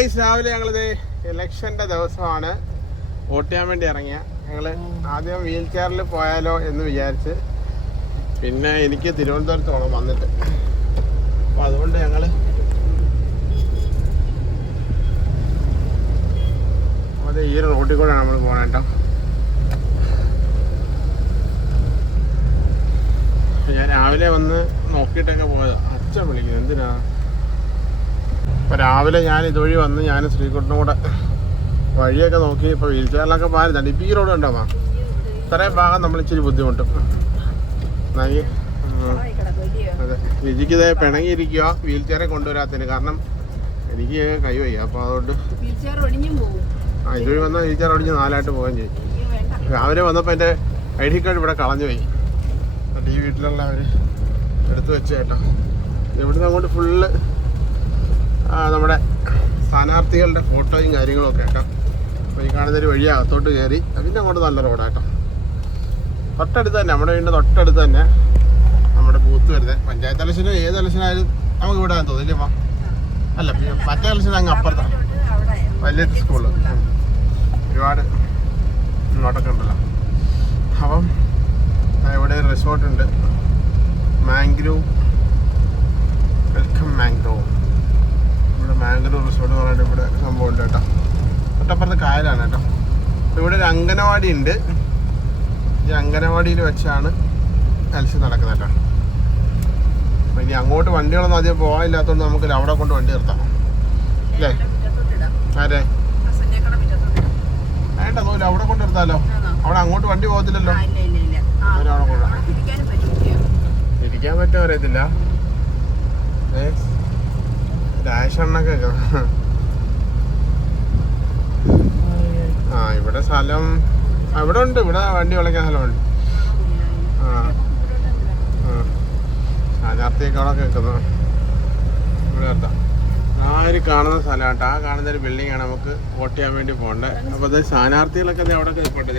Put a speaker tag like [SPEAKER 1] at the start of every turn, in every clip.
[SPEAKER 1] Guys രാവിലെ ഞങ്ങളിത് ഇലക്ഷന്റെ ദിവസമാണ്. വോട്ട് ചെയ്യാൻ വേണ്ടി ഇറങ്ങിയ. ഞങ്ങൾ ആദ്യം വീൽ ചെയറിൽ പോയാലോ എന്ന് വിചാരിച്ച്. പിന്നെ എനിക്ക് തിരുവനന്തപുരത്തോളം വന്നിട്ട്. അപ്പൊ അതുകൊണ്ട് ഞങ്ങൾ അതെ ഈ റോട്ടിൽ കൂടെയാണ് നമ്മൾ പോകണം ഞാൻ രാവിലെ വന്ന് നോക്കിയിട്ടൊക്കെ പോയതാ. അച്ഛൻ വിളിക്കുന്നു. എന്തിനാ? ഇപ്പൊ രാവിലെ ഞാൻ ഇതുവഴി വന്ന് ഞാൻ ശ്രീകുട്ടനും കൂടെ വഴിയൊക്കെ നോക്കി ഇപ്പം വീൽ ചെയറിലൊക്കെ പാരുന്നുണ്ട് ഇപ്പൊ ഈ റോഡ് ഉണ്ടോ ഇത്രയും ഭാഗം നമ്മൾ ഇച്ചിരി ബുദ്ധിമുട്ടും. അതെ. വിജിക്ക് ഇതേ പിണങ്ങിയിരിക്കുക വീൽ ചെയറെ കൊണ്ടുവരാത്തതിന്. കാരണം എനിക്ക് കൈ വയ്യ. അപ്പോൾ അതുകൊണ്ട് ആ ഇതുവഴി വന്നാൽ വീൽ ചെയർ ഒടിഞ്ഞ് നാലായിട്ട് പോകുകയും ചെയ്യും. രാവിലെ വന്നപ്പോൾ എന്റെ ഐ ഡി കാർഡ് ഇവിടെ കളഞ്ഞു പോയി. അപ്പം ഈ വീട്ടിലുള്ളവർ എടുത്തു വെച്ചേട്ടോ ഇവിടുന്ന് അങ്ങോട്ട് ഫുള്ള് നമ്മുടെ സ്ഥാനാർത്ഥികളുടെ ഫോട്ടോയും കാര്യങ്ങളും ഒക്കെ കേട്ടോ. അപ്പോൾ ഈ കാണുന്നൊരു വഴി അകത്തോട്ട് കയറി പിന്നെ അങ്ങോട്ട് നല്ല റോഡാട്ടോ തൊട്ടടുത്ത് തന്നെ നമ്മുടെ വീടിന്റെ തൊട്ടടുത്ത് തന്നെ നമ്മുടെ ബൂത്ത് വരുന്നത്. പഞ്ചായത്ത് ഇലക്ഷനോ ഏത് ഇലക്ഷനായാലും നമുക്ക് വിടാൻ തോന്നില്ലേ അമ്മ അല്ല മറ്റേ ഇലക്ഷൻ അങ്ങ് അപ്പുറത്താണ് വലിയ സ്കൂൾ ഒരുപാട് ഇങ്ങോട്ടൊക്കെ ഉണ്ടല്ലോ. അപ്പം ഇവിടെ ഒരു റിസോർട്ട് ഉണ്ട്. Mangrove welcome mangrove mangrove resort പറഞ്ഞിട്ട് ഇവിടെ സംഭവം ഉണ്ട് കേട്ടോ. തൊട്ടപ്പുറത്ത് കായലാണ് കേട്ടോ. അപ്പോൾ ഇവിടെ ഒരു അംഗനവാടി ഉണ്ട്. ഈ അംഗനവാടിയിൽ വെച്ചാണ് മത്സ്യം നടക്കുന്നത് കേട്ടോ. അപ്പോൾ ഇനി അങ്ങോട്ട് വണ്ടികളൊന്നും ആദ്യം പോകാനില്ലാത്തതുകൊണ്ട് നമുക്ക് അവിടെ കൊണ്ട് വണ്ടി നിർത്താം. അല്ലേ?
[SPEAKER 2] അതെ
[SPEAKER 1] ആരെ? വേണ്ട തോന്നില്ല അവിടെ കൊണ്ട് നിർത്താലോ? അവിടെ അങ്ങോട്ട് വണ്ടി പോകത്തില്ലല്ലോ.
[SPEAKER 2] അവിടെ
[SPEAKER 1] ഇരിക്കാൻ പറ്റുമോ അറിയത്തില്ല. ഏ? രാജണ്ണൊക്കെ ആ ഇവിടെ സ്ഥലം ഇവിടെ ഉണ്ട് ഇവിടെ വണ്ടി വിളയ്ക്കാൻ സ്ഥലമുണ്ട്. സ്ഥാനാർത്ഥിയൊക്കെ കേൾക്കുന്നു ആ ഒരു കാണുന്ന സ്ഥലം കേട്ടോ. ആ കാണുന്ന ഒരു ബിൽഡിംഗ് ആണ് നമുക്ക് വോട്ട് ചെയ്യാൻ വേണ്ടി പോകേണ്ടത് അപ്പോൾ അത് സ്ഥാനാർത്ഥികളൊക്കെ അവിടെ നിൽപ്പുണ്ട്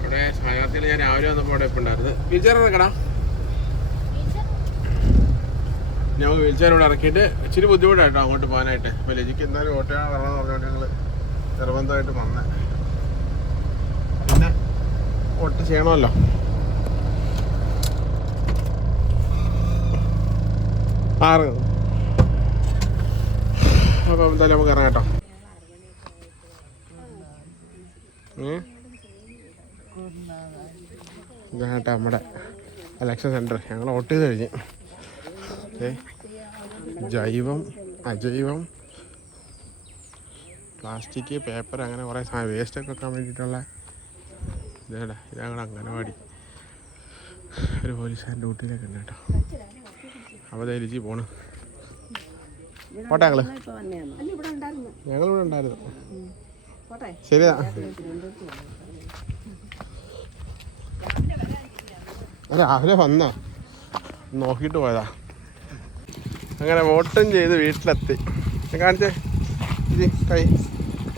[SPEAKER 1] ഇവിടെ സ്ഥാനാർത്ഥികൾ ഞാൻ രാവിലെ വന്നപ്പോൾ അവിടെ ഇപ്പുണ്ടായിരുന്നു ടീച്ചർ ഇറക്കടാ ഞങ്ങൾ വീൽ ചെയർ ഇവിടെ ഇറക്കിയിട്ട് ഇച്ചിരി ബുദ്ധിമുട്ടായിട്ടോ അങ്ങോട്ട് പോകാനായിട്ട്. അപ്പോൾ ലജിക്ക് എന്തായാലും ഓട്ടോ വരണമെന്ന് പറഞ്ഞുകൊണ്ട് ഞങ്ങൾ നിർബന്ധമായിട്ട് വന്നേ. പിന്നെ ഓട്ട് ചെയ്യണമല്ലോ. ആറ്. അപ്പോൾ എന്തായാലും നമുക്ക് ഇറങ്ങാം കേട്ടോ. ഇതാണ് കേട്ടോ നമ്മുടെ ഇലക്ഷൻ സെന്റർ ഞങ്ങൾ ഓട്ട് ചെയ്ത് കഴിഞ്ഞ്. ജൈവം അജൈവം പ്ലാസ്റ്റിക് പേപ്പർ അങ്ങനെ കുറേ സാധനം വേസ്റ്റൊക്കെ വെക്കാൻ വേണ്ടിയിട്ടുള്ള ഇതേടാ ഇതാണ് അംഗനവാടി. ഒരു പോലീസുകാരന്റെ ഡ്യൂട്ടിയിലൊക്കെ ഉണ്ട് കേട്ടോ. അപ്പോൾ ധരിച്ച് പോണ്. പോട്ടെ
[SPEAKER 2] ഞങ്ങൾ
[SPEAKER 1] ഞങ്ങളിവിടെ ഉണ്ടായിരുന്നു. ശരിയാ. രാവിലെ വന്നാ? നോക്കിയിട്ട് പോയതാ. അങ്ങനെ വോട്ടും ചെയ്ത് വീട്ടിലെത്തി. കാണിച്ചേ. ഇത് കൈ.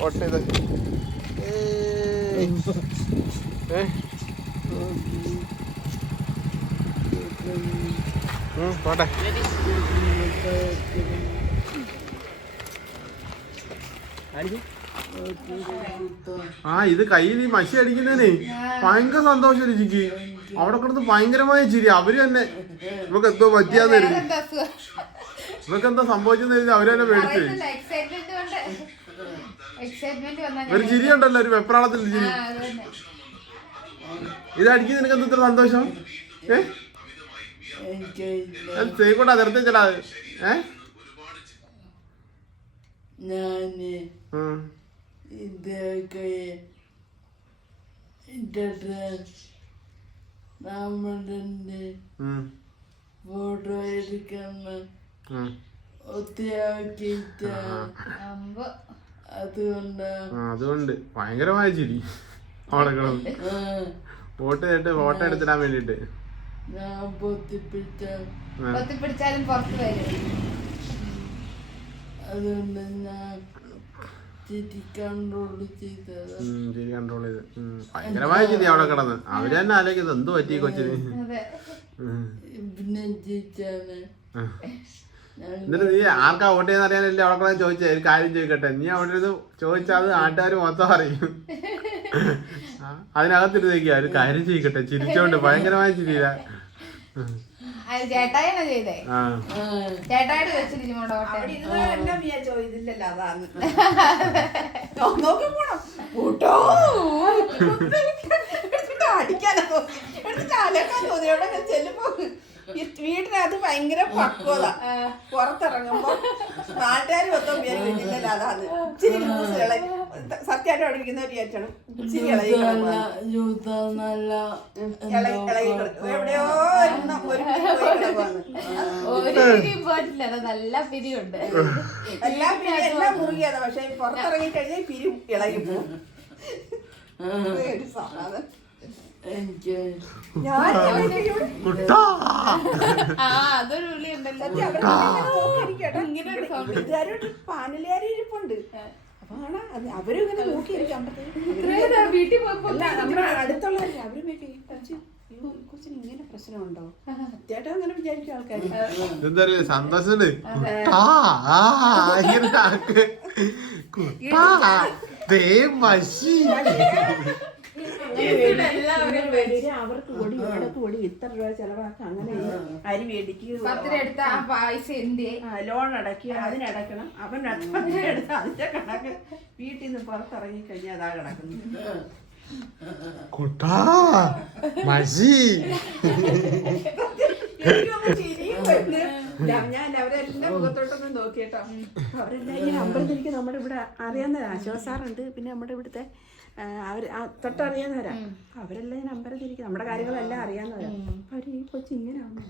[SPEAKER 1] വോട്ട് ചെയ്ത്. പോട്ടെ. ആ ഇത് കയ്യിൽ ഈ മഷി അടിക്കുന്നതിന് ഭയങ്കര സന്തോഷം രുചിക്ക് അവിടെ കിടന്ന് ഭയങ്കരമായ ചിരി. അവർ തന്നെ. നമുക്ക് എന്തോ പറ്റിയാന്ന് ഇവക്ക് എന്താ സംഭവിച്ചെന്ന് കഴിഞ്ഞാൽ അവർ തന്നെ പേടിച്ചു
[SPEAKER 3] എക്സൈറ്റ്മെന്റ് കൊണ്ട്. എക്സൈറ്റ്മെന്റ് വന്നാൽ
[SPEAKER 1] ഒരു ചിരി ഉണ്ടല്ലോ ഒരു വെപ്രാളത്തിൽ ചിരി. ഇത് അടിക്കുന്ന നിനക്ക് എന്താ ഇത്ര സന്തോഷം? ഏ? ചെയ്യക്കൂടാ നിർത്തി ചേട്ടാ ഏ? ഞാൻ.
[SPEAKER 4] ഇതൊക്കെ നമ്മുടെ. ഫോട്ടോ എടുക്കുന്ന അതുകൊണ്ട്
[SPEAKER 1] ഭയങ്കരമായ ചിരി. അവിടെ കിടന്ന് വോട്ട് ചെയ്തിട്ട് ഫോട്ടോ എടുത്തിടാൻ വേണ്ടിട്ട്
[SPEAKER 4] ഞാൻ പൊത്തിപ്പിച്ച
[SPEAKER 3] പൊത്തിപ്പിടിച്ചാലും പുറത്ത് വരും.
[SPEAKER 4] അതുകൊണ്ട് ഞാൻ.
[SPEAKER 1] ഭയങ്കരമായ ചിരി അവിടെ കിടന്ന്. അവർ തന്നെ ആലോചിക്കുന്നത് എന്ത് പറ്റി കൊച്ചിന്?
[SPEAKER 4] പിന്നെ.
[SPEAKER 1] എന്നിട്ട് നീ ആർക്കാ വോട്ട് ചെയ്യുന്ന അറിയാനല്ലേ? അവിടെ ചോദിച്ചേ ഒരു കാര്യം ചോദിക്കട്ടെ. നീ അവിടെ ഇരുന്ന് ചോദിച്ചാൽ അത് നാട്ടുകാർ മൊത്തം അറിയും. അതിനകത്തിരുന്നേക്കാ ഒരു കാര്യം ചോദിക്കട്ടെ. ചിരിച്ചോണ്ട് ഭയങ്കരമായ ചിരിയില്ല
[SPEAKER 3] അത് ചേട്ടായിയാണോ ചെയ്തേ?
[SPEAKER 1] ആ.
[SPEAKER 3] ചേട്ടായിട്ട് വെച്ചിരിക്കും ഇവിടെ
[SPEAKER 2] അവിടെ
[SPEAKER 3] ഓട്ടെ
[SPEAKER 2] ഇരുന്ന് എന്നെ വിചാരിച്ചോ ഇതില്ലല്ലോ അതാന്ന് നോക്കി പോണം. കൂട്ടോ അടിക്കാനാ തോന്നി. ചെല്ലുമ്പോ വീട്ടിനകത്ത് ഭയങ്കര പക്വത. പുറത്തിറങ്ങുമ്പോ നാട്ടുകാർ മൊത്തം വിചാരിക്കില്ലല്ലോ അതാണ് ഇച്ചിരി ലൂസ് ഇളകി സത്യമായിട്ട് അവിടെ ഇരിക്കുന്നവർ വിചാരിച്ചാണ് ഇച്ചിരി ഇളകി കിടക്കുവാന്ന്.
[SPEAKER 4] യൂത്ത
[SPEAKER 2] ഇളകി ഇളകി എവിടെയോ ഒരെണ്ണം ഒരു
[SPEAKER 3] പിരിയും പോയിട്ടില്ല. നല്ല പിരിയുണ്ട്.
[SPEAKER 2] എല്ലാം പിന്നെ എല്ലാം മുറുകിയതാ. പക്ഷെ പുറത്തിറങ്ങി കഴിഞ്ഞാൽ പിരി ഇളകി പോകും ഒരു
[SPEAKER 1] കുട്ടാ.
[SPEAKER 3] ആ അതൊരു വിളി ഉണ്ടല്ലോ
[SPEAKER 2] പാനലുകാരി ഇരിപ്പുണ്ട്. അപ്പൊ കാണാ അത് അവരും ഇങ്ങനെ നോക്കിയിരിക്കും
[SPEAKER 3] വീട്ടിൽ
[SPEAKER 2] നമ്മുടെ അവരും കൊച്ചു കൊച്ചിന് ഇങ്ങനെ പ്രശ്നമുണ്ടോ? സത്യമായിട്ട് അങ്ങനെ വിചാരിക്കും ആൾക്കാർ
[SPEAKER 1] എന്താ പറയുക കുട്ടാ ആ, ഇങ്ങനെ കുട്ടാ ദേ മഷി.
[SPEAKER 2] അവർക്ക് ഓടി ഇവിടക്ക് ഓടി ഇത്ര രൂപ ചെലവാക്കാം അങ്ങനെ അരി മേടിക്കുക
[SPEAKER 3] പത്ത് എടുത്ത ആ പൈസ എന്ത്
[SPEAKER 2] ലോൺ അടക്കി അതിനടക്കണം അവൻ എടുത്ത അതിന്റെ കണക്ക് വീട്ടിൽ നിന്ന് പുറത്തിറങ്ങി കഴിഞ്ഞാൽ അതാ കിടക്കുന്നത്.
[SPEAKER 1] കുട്ടാ
[SPEAKER 2] വരുന്നു. ഞാൻ- അവരെല്ലാം മുഖത്തോട്ടൊന്നും നോക്കിയിട്ടോ. അവരെല്ലാം ഈ അമ്പലത്തിലേക്ക് നമ്മുടെ ഇവിടെ അറിയാവുന്ന ആശ്വാസാറുണ്ട് പിന്നെ നമ്മുടെ ഇവിടുത്തെ അവർ തൊട്ടറിയാവുന്നവരാ. അവരെല്ലാം ഈ തിരിക്കും. നമ്മുടെ കാര്യങ്ങളെല്ലാം അറിയാവുന്നവരാ. അപ്പൊ അവർ ഈ കൊച്ചു ഇങ്ങനെയാണ്?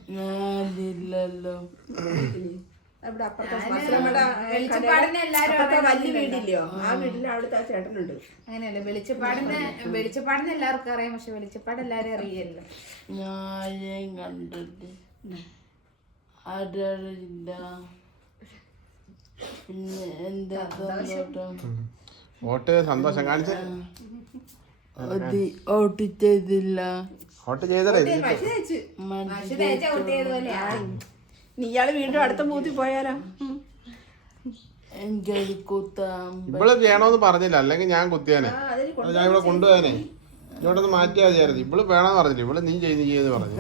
[SPEAKER 2] അപ്പുറത്തെ വലിയ വീടില്ലയോ? ആ വീട്ടിൽ അവിടുത്തെ ആ ചേട്ടനുണ്ട്.
[SPEAKER 3] അങ്ങനെയല്ല. വെളിച്ചപ്പാടിന് വെളിച്ചപ്പാടിന് എല്ലാവർക്കും അറിയാം. പക്ഷെ വെളിച്ചപ്പാട് എല്ലാരും അറിയില്ല.
[SPEAKER 4] ഞാൻ കണ്ടിട്ട് പിന്നെ എന്താ
[SPEAKER 1] വോട്ട് സന്തോഷം കാണിച്ച്.
[SPEAKER 4] വോട്ട് ചെയ്തില്ല.
[SPEAKER 1] വോട്ട് ചെയ്തടേ
[SPEAKER 2] മഷി തേച്ച്.
[SPEAKER 3] പക്ഷെ തേച്ച കുട്ടിയതുപോലെയാ
[SPEAKER 2] നീ ഇയാൾ വീണ്ടും അടുത്ത മൂത്തി പോയാലോ?
[SPEAKER 1] ഇവൾ വേണോന്ന് പറഞ്ഞില്ല. അല്ലെങ്കിൽ ഞാൻ കുത്തിയാനെ. ഞാൻ ഇവിടെ കൊണ്ടുപോയനെ. ഇവിടെ മാറ്റിയാ വിചാരിച്ചു ഇവൾ വേണമെന്ന് പറഞ്ഞില്ല. ഇവൾ നീ ചെയ്ത് നീ ചെയ്യുന്നു പറഞ്ഞു.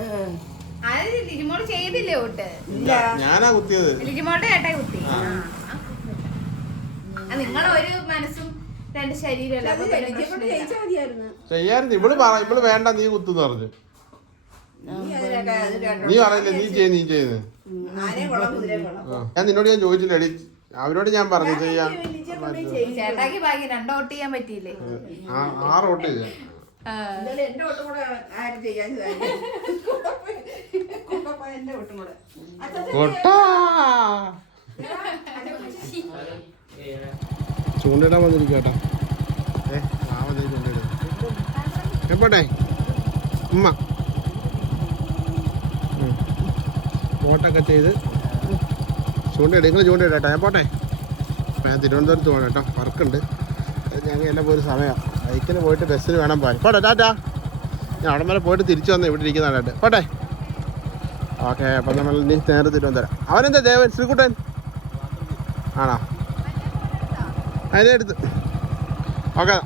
[SPEAKER 3] ചെയ്തില്ലേ
[SPEAKER 1] ഞാനാ കുത്തിയത്.
[SPEAKER 3] നിങ്ങൾ ഒരു മനസ്സും രണ്ട് ശരീരമല്ല.
[SPEAKER 1] ചെയ്യായിരുന്നു. ഇവൾ പറ ഇവൾ വേണ്ട നീ കുത്തുന്ന് പറഞ്ഞു.
[SPEAKER 2] നീ
[SPEAKER 1] പറയില്ലേ നീ ചെയ്ത് നീ ചെയ്യുന്നത് ഞാൻ നിന്നോട് ഞാൻ ചോദിച്ചില്ല എടി അവരോട് ഞാൻ പറഞ്ഞു ചെയ്യാൻ.
[SPEAKER 3] ചേട്ടാക്കി ഭാഗ്യം രണ്ടോ ചെയ്യാൻ പറ്റിയില്ലേ?
[SPEAKER 1] ആ- ആറ് ഓട്ട് ചെയ്യാം.
[SPEAKER 2] എന്തായാലും എന്റെ ഒട്ടും കൂടെ ആരും ചെയ്യാൻ എന്റെ ഒട്ടും കൂടെ.
[SPEAKER 1] ചൂണ്ടിടാൻ വന്നിരിക്കും കേട്ടോ ഏ ആ വന്നിരി ചൂണ്ടിടും എപ്പോട്ടെ? ഉമ്മ. ഓട്ടൊക്കെ വോട്ടൊക്കെ ചെയ്ത് ചൂണ്ടിടും നിങ്ങൾ ചൂണ്ടിടും ഞാൻ പോട്ടെ ഞാൻ തിരുവനന്തപുരത്ത് പോകണം കേട്ടോ വർക്കുണ്ട്. ഞങ്ങൾ എല്ലാം പോയൊരു സമയമാണ് ബൈക്കിന് പോയിട്ട് ബസ്സിന് വേണം പോകാൻ. പോട്ടെ ടാറ്റാ ഞാൻ അവിടെ വരെ പോയിട്ട് തിരിച്ചു വന്ന് ഇവിടെ ഇരിക്കുന്നതായിട്ട് പോട്ടെ. ഓക്കെ അപ്പം നമ്മൾ ഇനി നേരെ തിരുവനന്തപുരം. അവനെന്താ ദേവൻ? ശ്രീകുട്ടൻ? ആണോ? അതിനെ എടുത്ത്. ഓക്കെ.